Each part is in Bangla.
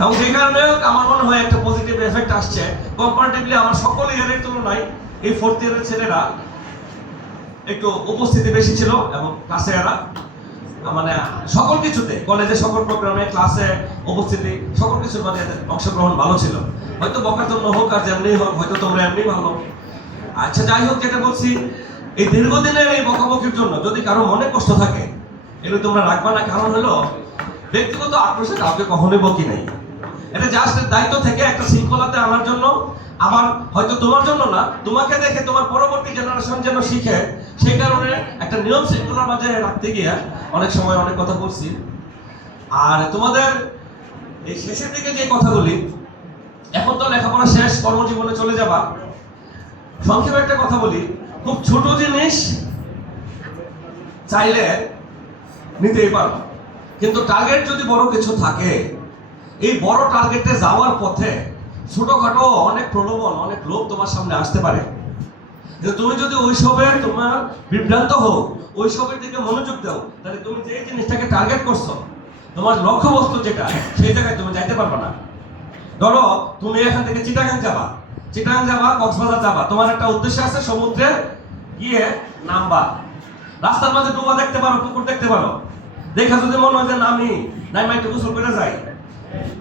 এবং যে কারণে আমার মনে হয় একটা পজিটিভ এফেক্ট আসছে। কম্পারেটিভলি আমার সকল ইয়ারের তুলনায় এই ফোর্থ ইয়ারের ছেলেরা একটু উপস্থিতি বেশি ছিল এবং ক্লাসে এরা মানে সকল কিছুতে, কলেজে সকল প্রোগ্রামে, ক্লাসে উপস্থিতি, সকল কিছুর মানে অংশগ্রহণ ভালো ছিল। হয়তো বকার জন্য হোক আর যেমনি হোক, হয়তো তোমরা এমনি ভালো। আচ্ছা, যাই হোক, যেটা বলছি, এই দীর্ঘদিনের এই বকাবকির জন্য যদি কারো মনে কষ্ট থাকে, এগুলো তোমরা রাখবা না। কারণ হলো ব্যক্তিগত আক্রোশে কাউকে কখনোই বকি নাই। এটা জাস্ট দায়িত্ব থেকে একটা শৃঙ্খলাতে আনার জন্য, আমার হয়তো তোমার জন্য না, তোমাকে দেখে তোমার পরবর্তী জেনারেশন যেন শিখে, সেই কারণে একটা নিয়ম শৃঙ্খলার মাঝে রাখতে গিয়ে অনেক সময় অনেক কথা বলছি। আর তোমাদের এই শেষের দিকে যে কথাগুলি, এখন তো লেখাপড়া শেষ, কর্মজীবনে চলে যাবা। সংক্ষেপে একটা কথা বলি, খুব ছোট জিনিস চাইলে নিতেই পারো, কিন্তু টার্গেট যদি বড় কিছু থাকে, এই বড় টার্গেটে যাওয়ার পথে ছোটখাটো অনেক প্রলোভন, অনেক লোভ তোমার সামনে আসতে পারে। কিন্তু তুমি যদি ওইসবে তোমার বিভ্রান্ত হও, ওইসবের দিকে মনোযোগ দাও, তাহলে তুমি যে জিনিসটাকে টার্গেট করছো, তোমার লক্ষ্যবস্তু যেটা, সেই জায়গায় তুমি যাইতে পারবে না। ধরো তুমি এখান থেকে চিটাগাং যাবা, কক্সবাজার যাবা, তোমার একটা উদ্দেশ্য আছে, সমুদ্রে গিয়ে নামবা। রাস্তার মাঝে ডোবা দেখতে পারো, পুকুর দেখতে পারো, দেখা যদি মনে হয় যে নামি একটু গোসল করে যাই।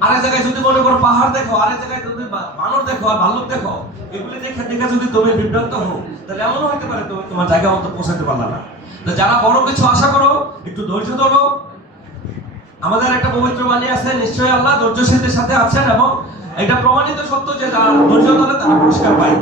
আরেক জায়গায় যদি মনে করো পাহাড় দেখো, আরেক জায়গায় যদি বানর দেখো আর ভাল্লুক দেখো, এগুলি দেখে যদি তুমি বিভ্রান্ত হও, তাহলে এমনও হতে পারে তুমি তোমার জায়গা মতো পৌঁছাতে পারলা না। তো যারা বড় কিছু আশা করো, একটু ধৈর্য ধরো। আমাদের একটা পবিত্র বাণী আছে, নিশ্চয়ই আল্লাহ ধৈর্যশীলদের সাথে আছেন, এবং এটা প্রমাণিত সত্য যে যারা ধৈর্য ধরে তারা পুরস্কার পায়।